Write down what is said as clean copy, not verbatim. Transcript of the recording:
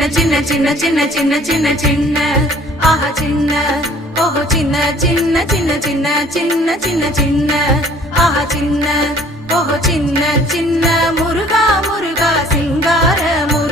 சின்ன சின்ன சின்ன சின்ன சின்ன சின்ன சின்ன ஆஹா சின்ன ஓஹோ சின்ன சின்ன சின்ன சின்ன சின்ன சின்ன சின்ன ஆஹா சின்ன ஓஹோ சின்ன சின்ன முருகா முருகா சிங்கார முருகா